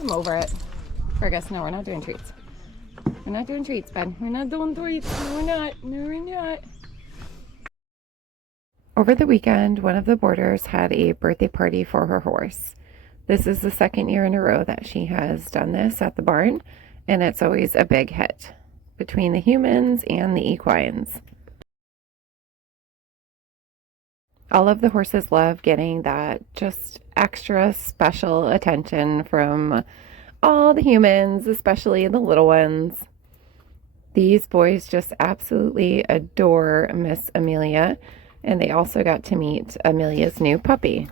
I'm over it. Fergus, no, we're not doing treats. We're not doing treats, bud. We're not doing treats. No, we're not. No, we're not. Over the weekend, one of the boarders had a birthday party for her horse. This is the second year in a row that she has done this at the barn, and it's always a big hit between the humans and the equines. All of the horses love getting that just extra special attention from all the humans, especially the little ones. These boys just absolutely adore Miss Amelia, and they also got to meet Amelia's new puppy.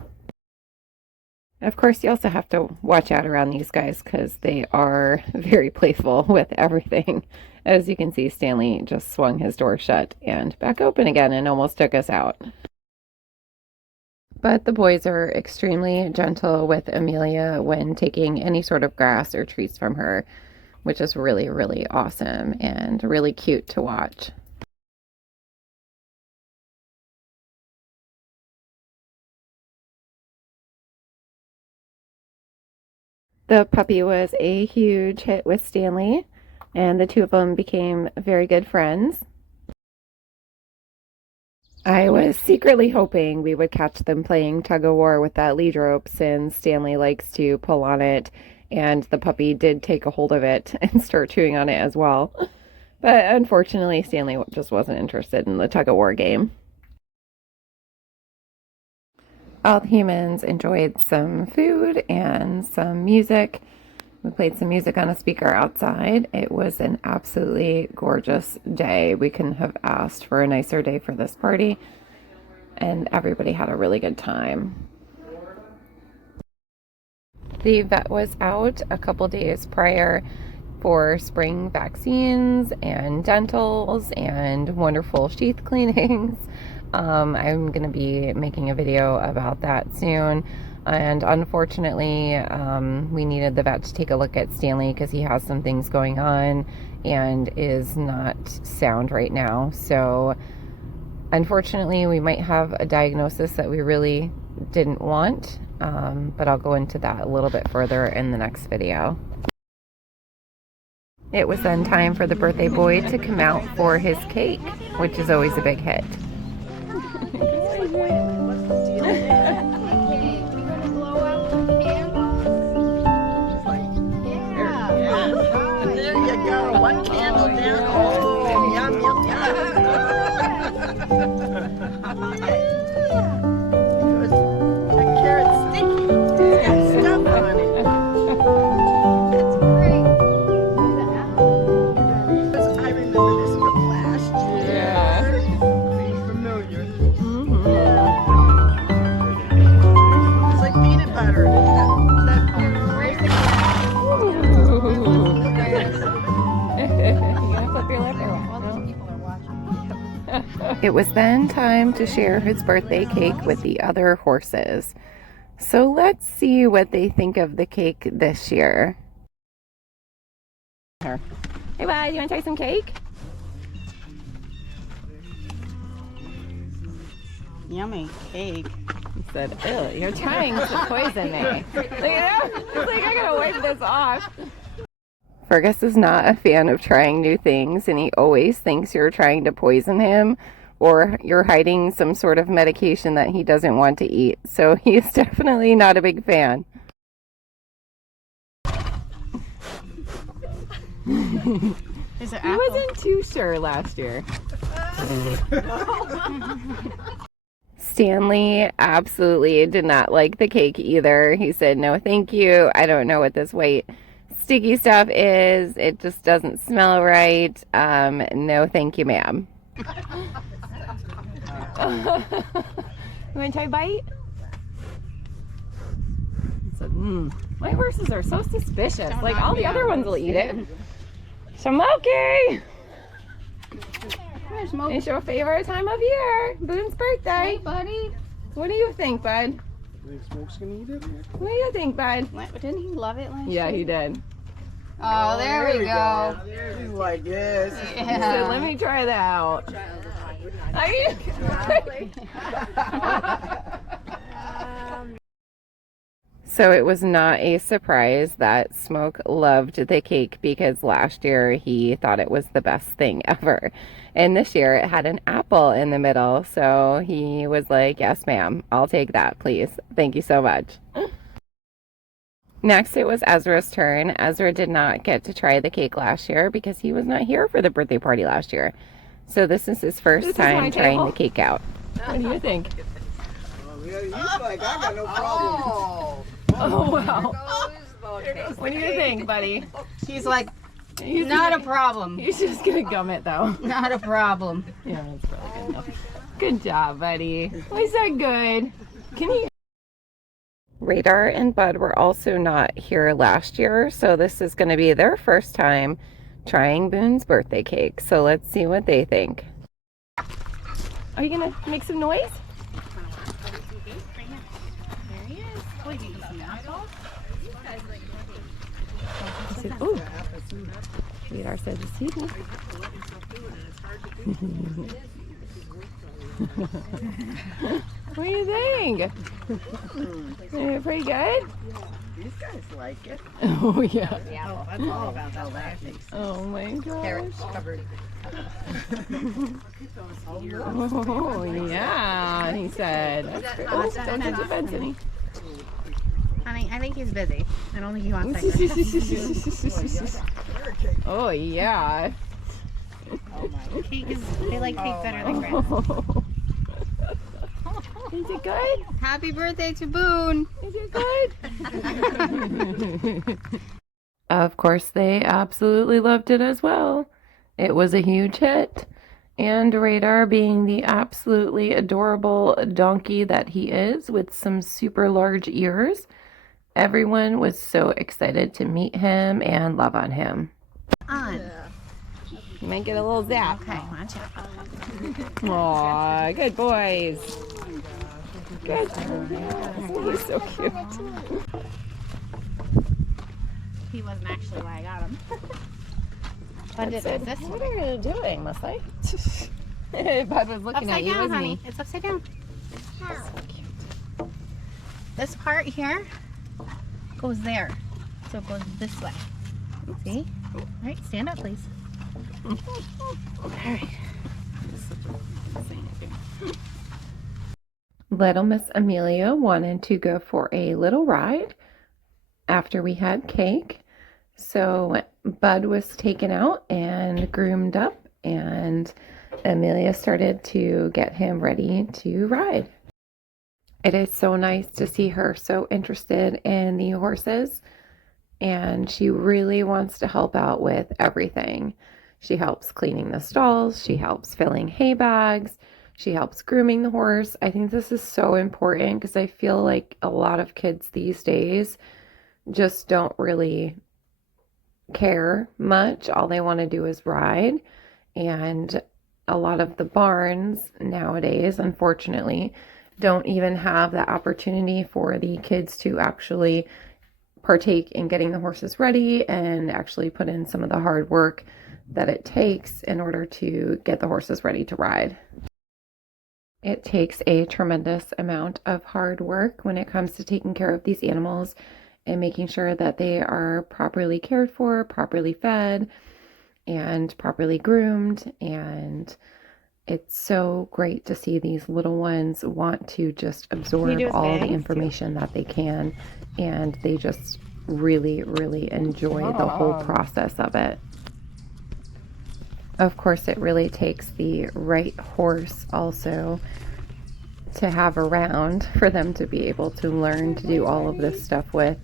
Of course, you also have to watch out around these guys because they are very playful with everything. As you can see, Stanley just swung his door shut and back open again and almost took us out. But the boys are extremely gentle with Amelia when taking any sort of grass or treats from her, which is really, really awesome and really cute to watch. The puppy was a huge hit with Stanley, and the two of them became very good friends. I was secretly hoping we would catch them playing tug-of-war with that lead rope since Stanley likes to pull on it, and the puppy did take a hold of it and start chewing on it as well. But unfortunately, Stanley just wasn't interested in the tug-of-war game. All the humans enjoyed some food and some music. We played some music on a speaker outside. It was an absolutely gorgeous day. We couldn't have asked for a nicer day for this party, and everybody had a really good time. The vet was out a couple days prior for spring vaccines and dentals and wonderful sheath cleanings. I'm going to be making a video about that soon. And unfortunately, we needed the vet to take a look at Stanley because he has some things going on and is not sound right now. So unfortunately, we might have a diagnosis that we really didn't want, but I'll go into that a little bit further in the next video. It was then time for the birthday boy to come out for his cake, which is always a big hit. One candle down. Oh, yum, yum, yum. The carrot's sticky. It's got stuff on it. That's great. I remember this from last year. Yeah. Pretty familiar. It's like peanut butter. Where's the It was then time to share his birthday cake with the other horses. So let's see what they think of the cake this year. Hey bud, you want to try some cake? Yummy cake. He said, ew, you're trying to poison me. It's like I gotta wipe this off. Fergus is not a fan of trying new things, and he always thinks you're trying to poison him or you're hiding some sort of medication that he doesn't want to eat. So he's definitely not a big fan. He wasn't too sure last year. Stanley absolutely did not like the cake either. He said, no, thank you. I don't know what this white sticky stuff is. It just doesn't smell right. No, thank you, ma'am. You want to try a bite? He said, my horses are so suspicious. Like, all the other ones will eat it. Smokey! It's your favorite time of year. Boone's birthday. Hey, buddy. What do you think, bud? Think Smoke's gonna eat it? What do you think, bud? Didn't he love it last year? Yeah, he did. Oh, there we go. He's like, yes. So Yeah. let me try that out. Are you? So it was not a surprise that Smoke loved the cake because last year he thought it was the best thing ever. And this year it had an apple in the middle. So he was like, yes, ma'am, I'll take that, please. Thank you so much. Next, it was Ezra's turn. Ezra did not get to try the cake last year because he was not here for the birthday party last year. So this is his first time trying the cake out. What do you think? Yeah, he's like, I got no problem. Oh, wow. What do you think, buddy? He's like, not a problem. He's just gonna gum it, though. Not a problem. Yeah, that's probably good enough. Good job, buddy. Was that good? Can you... Radar and Bud were also not here last year, so this is going to be their first time trying Boone's birthday cake. So let's see what they think. Are you going to make some noise? Ooh. Radar says, excuse me. What do you think? Is it pretty good? These guys like it. Oh, yeah. Oh, that's all about the laughing. Oh, my gosh. Carrots covered. Oh, yeah, he said. That's great. Oh, don't touch the bed, Cindy. Honey, I think he's busy. I don't think he wants that. Oh, yeah. Cake is, they like cake better than grass. Oh. Is it good? Happy birthday to Boone. Is it good? Of course, they absolutely loved it as well. It was a huge hit. And Radar, being the absolutely adorable donkey that he is with some super large ears, everyone was so excited to meet him and love on him. On. You might get a little zap. Okay, watch out. Aw, good boys. Good. He's so cute. He wasn't actually why I got him. But it is this What way. are you doing, Leslie? Bud was looking at Upside you, down, wasn't honey. he? It's upside down. So cute. This part here goes there. So it goes this way. See? All right, stand up, please. All right. Little Miss Amelia wanted to go for a little ride after we had cake. So Bud was taken out and groomed up, and Amelia started to get him ready to ride. It is so nice to see her so interested in the horses, and she really wants to help out with everything. She helps cleaning the stalls, she helps filling hay bags, she helps grooming the horse. I think this is so important because I feel like a lot of kids these days just don't really care much. All they want to do is ride. And a lot of the barns nowadays, unfortunately, don't even have the opportunity for the kids to actually partake in getting the horses ready and actually put in some of the hard work that it takes in order to get the horses ready to ride. It takes a tremendous amount of hard work when it comes to taking care of these animals and making sure that they are properly cared for, properly fed, and properly groomed. And it's so great to see these little ones want to just absorb all the information that they can, and they just really, really enjoy the whole process of it. Of course, it really takes the right horse also to have around for them to be able to learn to do all of this stuff with.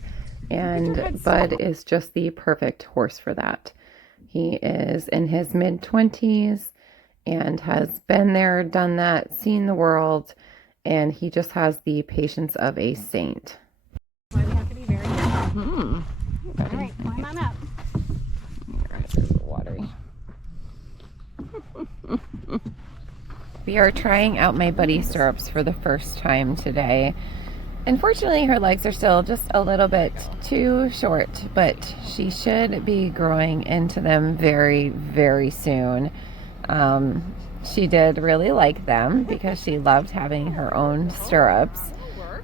And Bud is just the perfect horse for that. He is in his mid-20s and has been there, done that, seen the world, and he just has the patience of a saint. Why we have to be very careful. All right, climb on up. It's a little watery. We are trying out my buddy stirrups for the first time today. Unfortunately, her legs are still just a little bit too short, but she should be growing into them very, very soon. She did really like them because she loved having her own stirrups.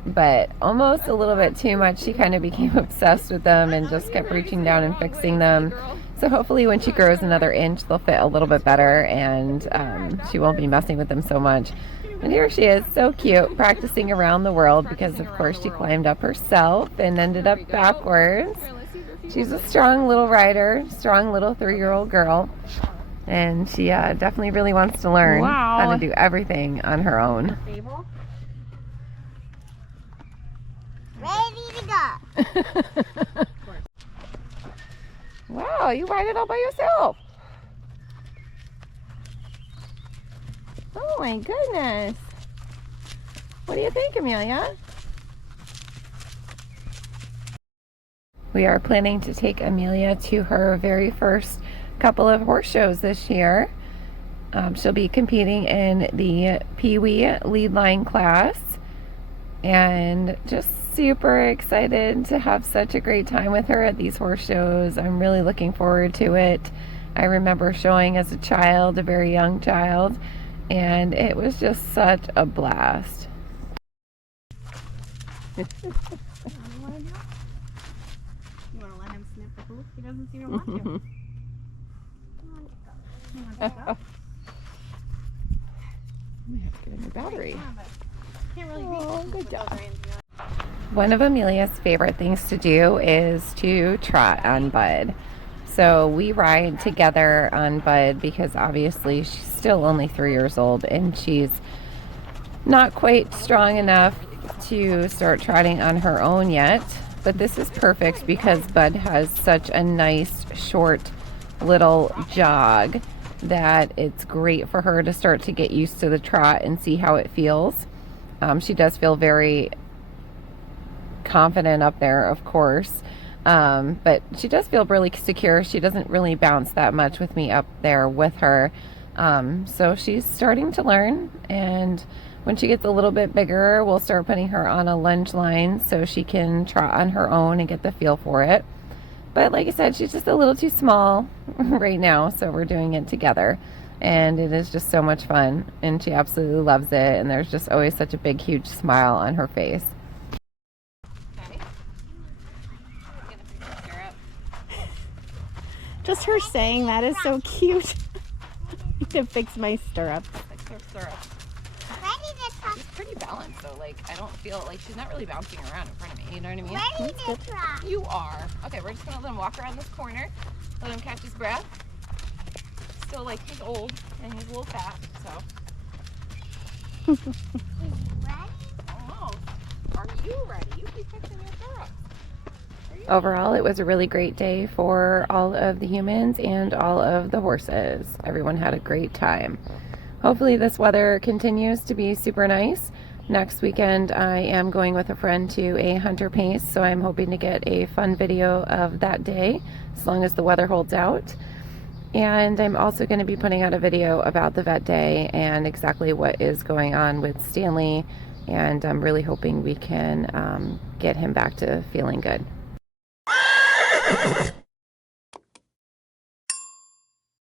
but almost a little bit too much. She kind of became obsessed with them and just kept reaching down and fixing them. So hopefully when she grows another inch, they'll fit a little bit better, and she won't be messing with them so much. And here she is, so cute, practicing around the world, because of course she climbed up herself and ended up backwards. She's a strong little rider, strong little 3-year-old girl, and she definitely really wants to learn how to do everything on her own. Ready to go. Wow, you ride it all by yourself. Oh my goodness. What do you think, Amelia? We are planning to take Amelia to her very first couple of horse shows this year. She'll be competing in the Pee Wee lead line class, and just super excited to have such a great time with her at these horse shows. I'm really looking forward to it. I remember showing as a child, a very young child, and it was just such a blast. You want to let him sniff the poop? He doesn't seem to want to. We have to get a new battery. Can't really Oh, reach. good job. One of Amelia's favorite things to do is to trot on Bud. So we ride together on Bud because obviously she's still only 3 years old and she's not quite strong enough to start trotting on her own yet. But this is perfect because Bud has such a nice short little jog that it's great for her to start to get used to the trot and see how it feels. She does feel very confident up there, of course, but she does feel really secure. She doesn't really bounce that much with me up there with her, so she's starting to learn, and when she gets a little bit bigger, we'll start putting her on a lunge line so she can trot on her own and get the feel for it. But like I said, she's just a little too small right now, so we're doing it together, and it is just so much fun, and she absolutely loves it, and there's just always such a big, huge smile on her face. Just her saying that is so cute. I need to fix my stirrups. Ready to try. She's pretty balanced though, like I don't feel like she's not really bouncing around in front of me, you know what I mean? Ready to try. You are. Okay, we're just gonna let him walk around this corner, let him catch his breath. Still, like, he's old and he's a little fat, so. Ready? Almost. Are you ready? You keep fixing your stirrups. Overall, it was a really great day for all of the humans and all of the horses. Everyone had a great time. Hopefully this weather continues to be super nice. Next weekend I am going with a friend to a hunter pace, so I'm hoping to get a fun video of that day as long as the weather holds out. And I'm also going to be putting out a video about the vet day and exactly what is going on with Stanley, and I'm really hoping we can get him back to feeling good.